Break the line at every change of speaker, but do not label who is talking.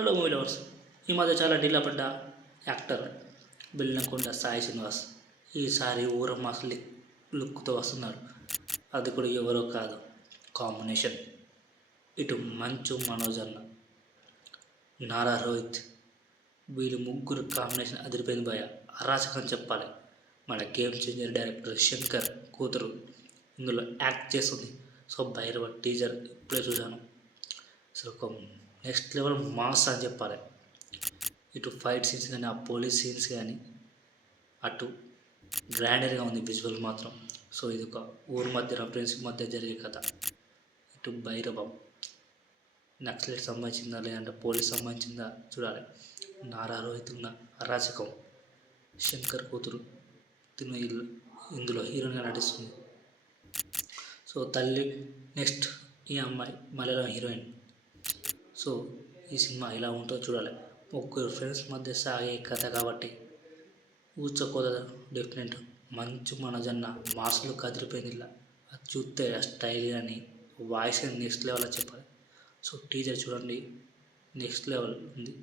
Hello movie lovers ఈ మధ్య చాలా డీలా పడ్డ యాక్టర్ బెల్లంకొండ సాయి శ్రీనివాస్ ఈసారి ఊర లిక్ లుక్తో వస్తున్నారు. అది కూడా ఎవరో కాదు. కాంబినేషన్. ఇటు మంచు మనోజ్ అన్న నారా రోహిత్. వీళ్ళు ముగ్గురు కాంబినేషన్ అదిరిపోయింది భయ అరాచకం చెప్పాలి. మన గేమ్ చేంజర్ డైరెక్టర్ శంకర్ కూతురు ఇందులో యాక్ట్ చేస్తుంది. సో భైరవ టీజర్ ఇప్పుడే చూశాను. అసలు ఒక నెక్స్ట్ లెవెల్ మాస్ అని చెప్పాలి. ఇటు ఫైట్ సీన్స్ కానీ ఆ పోలీస్ సీన్స్ కానీ అటు గ్రాండర్గా ఉంది విజువల్ మాత్రం. సో ఇది ఒక ఊరి మధ్య ఫ్రెండ్స్ మధ్య జరిగే కథ. ఇటు భైరవం నక్సలైట్ సంబంధించిందా లేదంటే పోలీస్ సంబంధించిందా చూడాలి. నారా రోహిత్ ఉన్న అరాచకం. శంకర్ కూతురు తిను ఇందులో హీరోయిన్గా నటిస్తుంది. సో తల్లి నెక్స్ట్ ఈ అమ్మాయి మలయాళం హీరోయిన్. సో ఈ సినిమా ఎలా ఉంటుందో చూడాలి. ముగ్గురు ఫ్రెండ్స్ మధ్య సాగే కథ కాబట్టి ఊచకోద డెఫినెట్. మంచు మనజన్న మాసులు కదిలిపోయింది ఇలా అది చూస్తే ఆ స్టైల్ కానీ వాయిస్ నెక్స్ట్ లెవెల్ చెప్పాలి. సో టీజర్ చూడండి. నెక్స్ట్ లెవెల్ ఉంది.